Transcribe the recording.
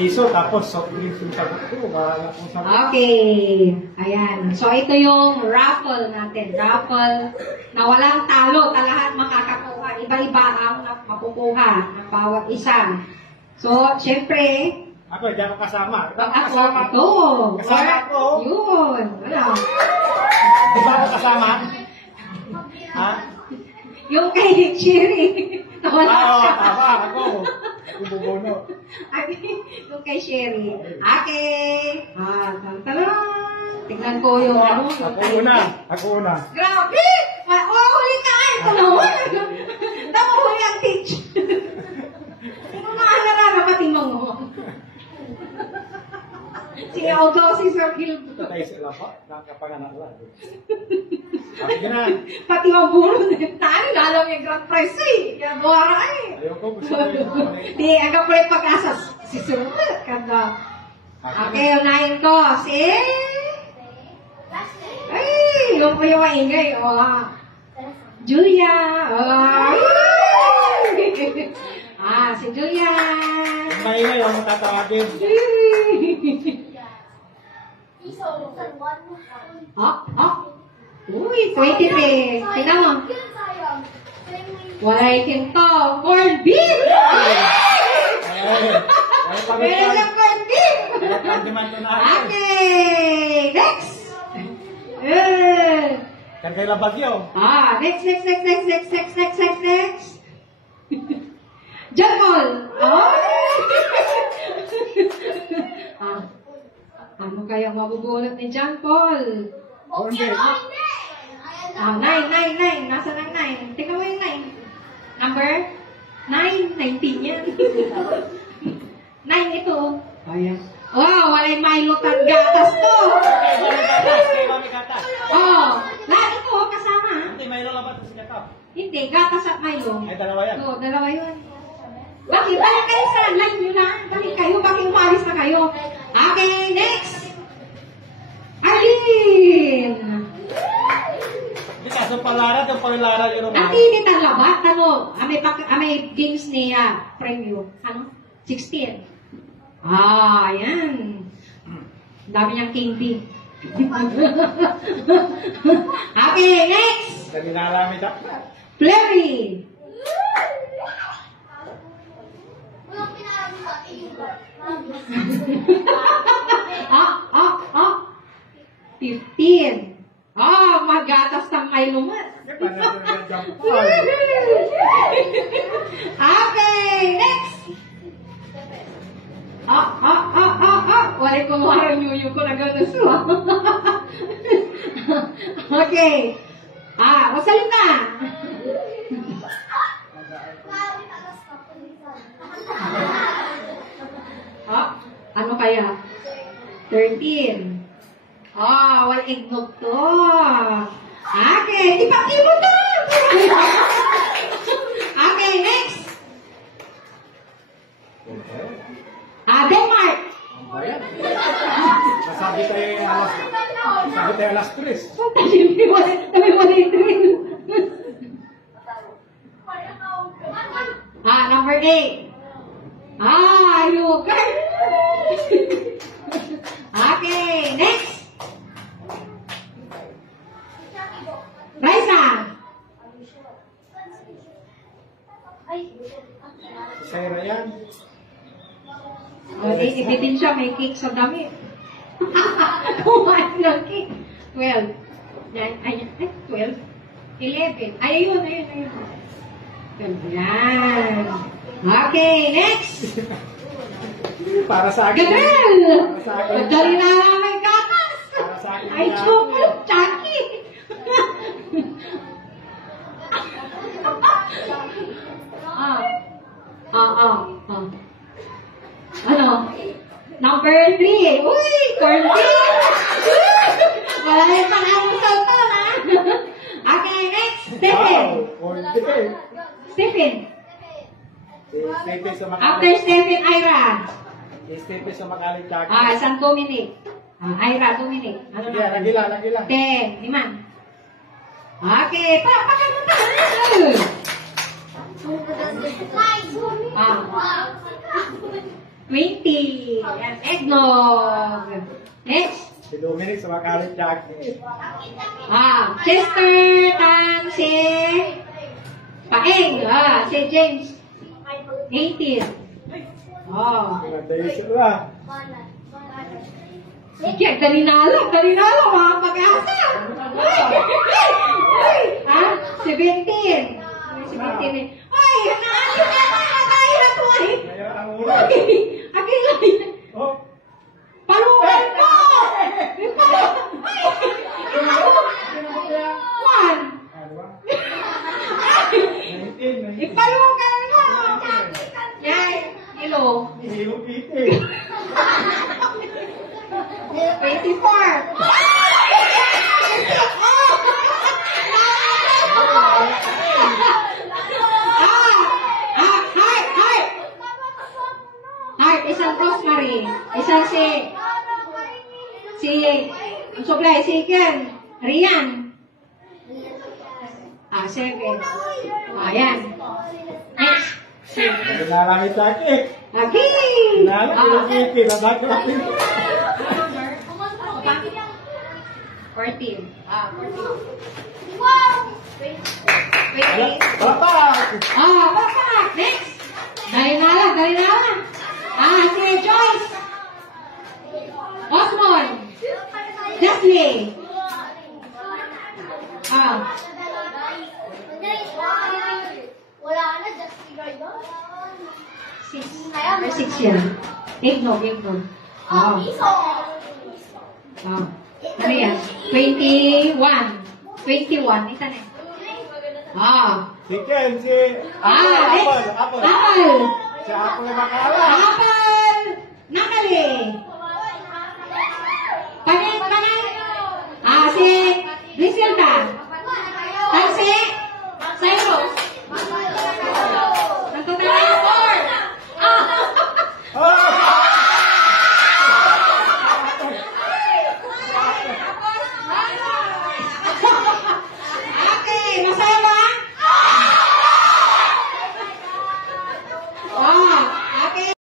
piso, tapos soft drinks yung sagot ko. Bahala po sa Okay. Ayan. So, ito yung raffle natin. Raffle na walang talo. Lahat makakakuha. Iba-iba ang makukuha ng bawat isa. So, syempre, ako, diyan ako kasama. pag ako, Kasama ito. Kasama ako. Yun. Ano? Di ba ako kasama? Ha? Yung kay Cherry. Nawala siya. Tama. Ako. Bubono. Yung kay Sherry. Okay. Tantalan. Tingnan ko yung ano. Ako una. Ako una. Grabe! Huli ka! Ito naman. Tama huli ang teach. Sino na patimang mo? Si Aldo, si Sir Gil. Tatay sila pa. Nakapanganak lang. Sige na. Pati mabulo. Tani, alam yung grand prize eh. Kaya buwara eh. Ayoko. Gusto ko yung Di, agad pala yung pag-asa. Si Sir Kada. Okay, unahin ko. Si... Ay, yung po yung maingay. Julia. Si Julia. maingay ang matatawagin. Uy, 23. Tingnan mo. Walay kinto. Corn beef! Meron siyang corn beef! Okay! Next! Kan kayo lang bagyo. Next. John Paul! Ano kaya mabubulat ni John Paul? Okay. 9. Nasa ng 9? Tingnan mo yung 9. Number? 9. 19 yan. 9 ito. Ayan. Wow, walay Milo tag gatas to. Lahat ito kasama. Hindi, Milo lang ba ito siya ka? Hindi, gatas at Milo. Ay, dalawa yan. Oo, dalawa yun. Bakit? Balik kayo sa line nyo na. Balik kayo. Bakit umalis na kayo? Okay, next. Arlene. Hindi, kaso palara, yung palara yun. Ang hindi talabat. May games niya. Preview. 16. Ayan. Dami niyang king bee. Okay, next. Dali na alam ito. Flurry. Oh. 15. Magatas ng Milo mo. Okay, next. Wala ko marang yung ko na gano'n suwa. Okay. Masalita. Ano kaya? 13. Wala ignog to. Okay, ipati mo to. Okay, next. Denmark. Sabi tayo alas 3. Sabi mo yung dream. Number 8. Yoga. Okay, next. Raisa. Sarah yan. Ibitin siya, may cake sa damit. Kumain ng cake. 12. 12. 11. Ayun. 12. Yan. Okay, next. Para sa akin. Gabriel! Para sa akin. Madali na may gatas. Para sa akin. Ay, chocolate, chunky. Ano? Number 3. Uy, corn beef. Wala yung pang-amusal to, ha? Okay, next. Stephen. Stephen. Stephen sa After Stephen, Ira. Stephen sa Makaling Chaki. San Dominic. Ira, Dominic. Ano na? Lagi lang. 10. 5. Okay, palakpakan mo tayo. 20. Ayan, eggnog. Next. Si Dominic sa makalit jacket. Chester tan si Paeng. Si James. 18. Nagdayo sila. Sige, galinalo, mga pag-asa. Ha? 17. 17 eh. Ay, naalit na ako eh. Ngayon ang una. Agilay. Oh. Palukan mo! One. Ano ba? Ipalukan mo! Yan, ilo. Ihigupit 24. Heart, isang rosemary. Isang ang supply, si Ken. Rian. 7. Ayan. Next. Nalangit jacket. Lagi. Nalangit jacket. Nabako natin. 14. 14. Wow! 28. Bapak! Bapak. Next. Dali na lang. Si Joyce. Osmond. Jasmine. Wala na, just figure it out. 6 yan. Eggnog. Ano yan? 21. 21. Isa na. Si Ken, si... Next. Apple. Apple. Si Apple na makalat. Apple.